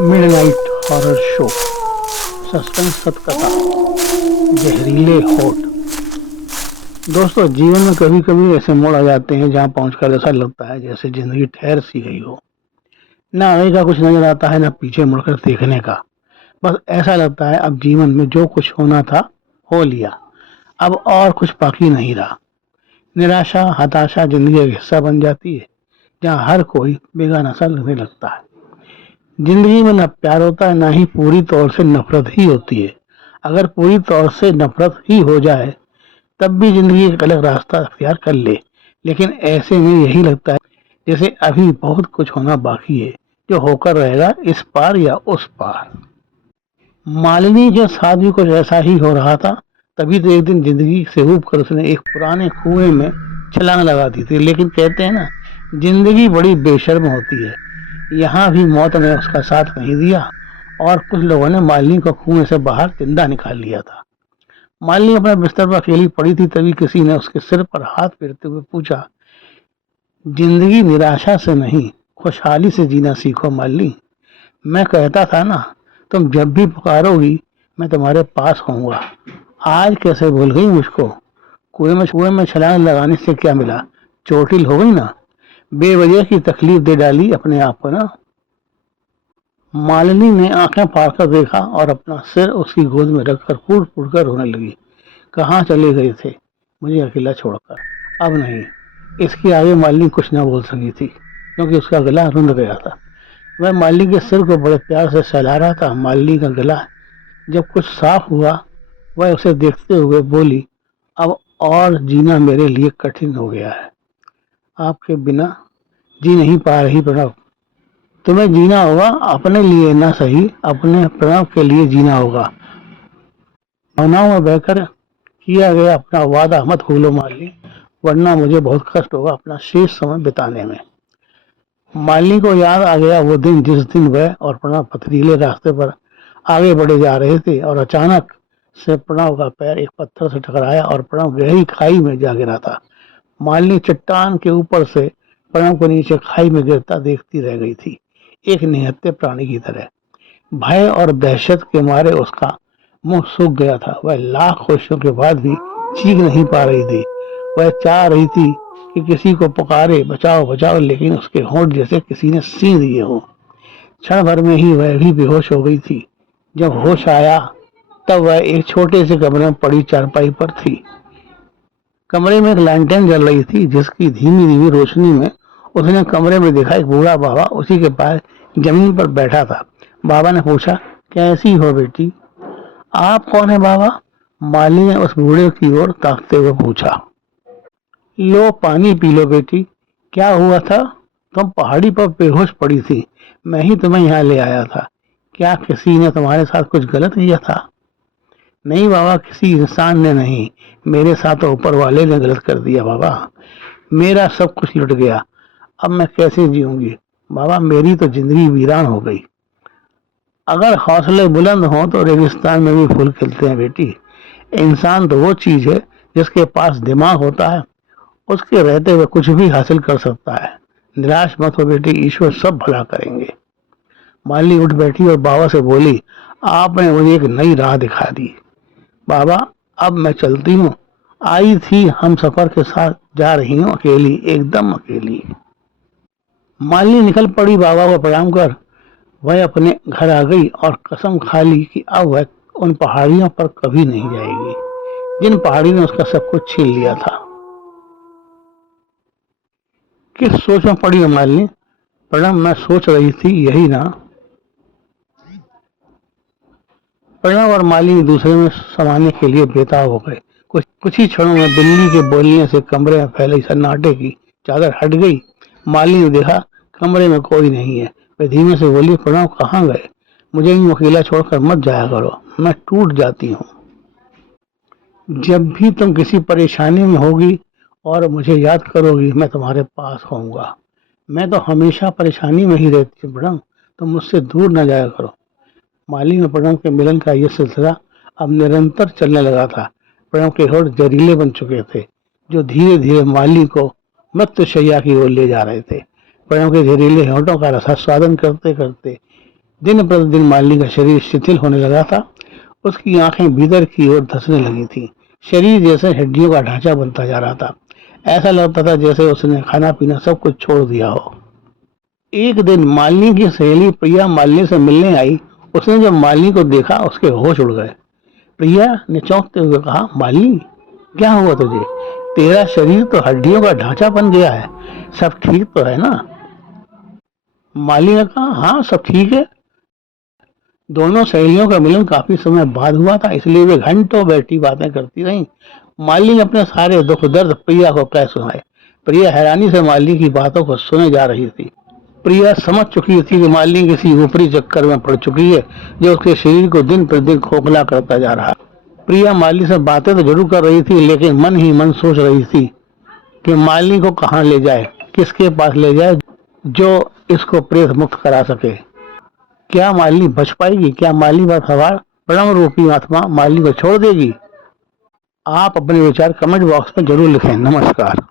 Midnight horror show, suspense कथा, जहरीले होठ। दोस्तों, जीवन में कभी कभी ऐसे मोड़ आ जाते हैं जहां पहुंचकर ऐसा लगता है जैसे जिंदगी ठहर सी गई हो। ना आगे का कुछ नजर आता है, ना पीछे मुड़कर देखने का। बस ऐसा लगता है अब जीवन में जो कुछ होना था हो लिया, अब और कुछ बाकी नहीं रहा। निराशा, हताशा जिंदगी का हिस्सा बन जाती है, जहाँ हर कोई बेगाना सा लगने लगता है। जिंदगी में न प्यार होता है, ना ही पूरी तौर से नफरत ही होती है। अगर पूरी तौर से नफरत ही हो जाए तब भी जिंदगी एक अलग रास्ता अख्तियार कर ले। लेकिन ऐसे में यही लगता है जैसे अभी बहुत कुछ होना बाकी है, जो होकर रहेगा इस पार या उस पार। मालिनी के साथ भी कुछ ऐसा ही हो रहा था। तभी तो एक दिन जिंदगी से ऊब कर उसने एक पुराने कुएं में छलांग लगा दी थी। लेकिन कहते हैं ना, जिंदगी बड़ी बेशर्म होती है। यहाँ भी मौत ने उसका साथ नहीं दिया और कुछ लोगों ने मालिनी को कुएं से बाहर जिंदा निकाल लिया था। मालिनी अपने बिस्तर पर अकेली पड़ी थी, तभी किसी ने उसके सिर पर हाथ फेरते हुए पूछा, जिंदगी निराशा से नहीं, खुशहाली से जीना सीखो मालिनी। मैं कहता था ना, तुम जब भी पुकारोगी मैं तुम्हारे पास होऊंगा। आज कैसे भूल गई मुझको? कुएं में छलांग लगाने से क्या मिला? चोटिल हो गई ना? बेवजह की तकलीफ दे डाली अपने आप को ना। मालिनी ने आंखें फाड़ कर देखा और अपना सिर उसकी गोद में रखकर फूट फूट कर रोने लगी। कहाँ चले गए थे मुझे अकेला छोड़कर? अब नहीं। इसके आगे मालिनी कुछ न बोल सकी थी, क्योंकि उसका गला रुंध गया था। वह मालिनी के सिर को बड़े प्यार से सहला रहा था। मालिनी का गला जब कुछ साफ हुआ, वह उसे देखते हुए बोली, अब और जीना मेरे लिए कठिन हो गया है। आपके बिना जी नहीं पा रही प्रणव। तुम्हें जीना होगा, अपने लिए ना सही, अपने प्रणव के लिए जीना होगा। भावनाओं में बहकर किया गया अपना वादा मत भूलो मालिनी, वरना मुझे बहुत कष्ट होगा अपना शेष समय बिताने में। मालिनी को याद आ गया वो दिन, जिस दिन वह और प्रणव पथरीले रास्ते पर आगे बढ़े जा रहे थे और अचानक से प्रणव का पैर एक पत्थर से टकराया और प्रणव गहरी खाई में जा गिरा था। मालिनी चट्टान के ऊपर से प्रणव को नीचे खाई में गिरता देखती रह गई थी, एक निहत्थे प्राणी की तरह। भय और दहशत के मारे उसका मुंह सूख गया था। वह लाख कोशिशों के बाद भी चीख नहीं पा रही थी। वह चाह रही थी कि किसी को पुकारे, बचाओ बचाओ, लेकिन उसके होंठ जैसे किसी ने सी दिए हो। क्षण भर में ही वह भी बेहोश हो गई थी। जब होश आया तब वह एक छोटे से कमरे में पड़ी चारपाई पर थी। कमरे में एक लैंटर्न जल रही थी, जिसकी धीमी धीमी रोशनी में उसने कमरे में देखा एक बूढ़ा बाबा उसी के पास जमीन पर बैठा था। बाबा ने पूछा, कैसी हो बेटी? आप कौन है बाबा? माली ने उस बूढ़े की ओर ताकते हुए पूछा। लो पानी पी लो बेटी। क्या हुआ था? तुम पहाड़ी पर बेहोश पड़ी थी, मैं ही तुम्हें यहाँ ले आया था। क्या किसी ने तुम्हारे साथ कुछ गलत किया था? नहीं बाबा, किसी इंसान ने नहीं, मेरे साथ तो ऊपर वाले ने गलत कर दिया बाबा। मेरा सब कुछ लुट गया, अब मैं कैसे जीऊंगी बाबा? मेरी तो जिंदगी वीरान हो गई। अगर हौसले बुलंद हों तो रेगिस्तान में भी फूल खिलते हैं बेटी। इंसान तो वो चीज है जिसके पास दिमाग होता है, उसके रहते हुए कुछ भी हासिल कर सकता है। निराश मत हो बेटी, ईश्वर सब भला करेंगे। माली उठ बैठी और बाबा से बोली, आपने मुझे एक नई राह दिखा दी बाबा, अब मैं चलती हूँ। आई थी हम सफर के साथ जा रही हूँ, अकेली, एकदम अकेली। मालिनी निकल पड़ी। बाबा को प्रणाम कर वह अपने घर आ गई और कसम खा ली कि अब वह उन पहाड़ियों पर कभी नहीं जाएगी, जिन पहाड़ी ने उसका सब कुछ छीन लिया था। किस सोच में पड़ी है मालिनी? प्रणव, मैं सोच रही थी यही ना। प्रणव और मालिनी दूसरे में समाने के लिए बेताब हो गए। कुछ ही क्षणों में बिल्ली के बोलने से कमरे में फैली सन्नाटे की चादर हट गई। मालिनी ने देखा कमरे में कोई नहीं है। वह धीमे से बोली, प्रणव कहाँ गए? मुझे यूं अकेला छोड़कर मत जाया करो, मैं टूट जाती हूँ। जब भी तुम किसी परेशानी में होगी और मुझे याद करोगी, मैं तुम्हारे पास होऊंगा। मैं तो हमेशा परेशानी में ही रहती हूँ प्रणव, तुम मुझसे दूर न जाया करो। मालिनी और प्रणव के मिलन का यह सिलसिला अब निरंतर चलने लगा था। प्रणव के होठ जहरीले बन चुके थे, जो धीरे धीरे मालिनी को मृत्युशैया की ओर ले जा रहे थे। प्रणव के जहरीले होठों का रसास्वादन करते करते दिन प्रतिदिन मालिनी का शरीर शिथिल होने लगा था। उसकी आंखें भीतर की ओर धंसने लगी थी। शरीर जैसे हड्डियों का ढांचा बनता जा रहा था। ऐसा लगता था जैसे उसने खाना पीना सब कुछ छोड़ दिया हो। एक दिन मालिनी की सहेली प्रिया मालिनी से मिलने आई। उसने जब मालिनी को देखा उसके होश उड़ गए। प्रिया ने चौंकते हुए कहा, मालिनी क्या हुआ तुझे? तेरा शरीर तो हड्डियों का ढांचा बन गया है, सब ठीक तो है ना? मालिनी ने कहा, हाँ सब ठीक है। दोनों सहेलियों का मिलन काफी समय बाद हुआ था, इसलिए वे घंटों बैठी बातें करती रहीं। मालिनी ने अपने सारे दुख दर्द प्रिया को कह सुनाए। प्रिया हैरानी से मालिनी की बातों को सुने जा रही थी। प्रिया समझ चुकी थी कि मालिनी किसी ऊपरी चक्कर में पड़ चुकी है, जो उसके शरीर को दिन प्रतिदिन खोखला करता जा रहा है। प्रिया मालिनी से बातें तो जरूर कर रही थी, लेकिन मन ही मन सोच रही थी कि मालिनी को कहाँ ले जाए, किसके पास ले जाए जो इसको प्रेत मुक्त करा सके। क्या मालिनी बच पाएगी? क्या मालिनी पर सवार ब्रह्म रूपी आत्मा मालिनी को छोड़ देगी? आप अपने विचार कमेंट बॉक्स में जरूर लिखें। नमस्कार।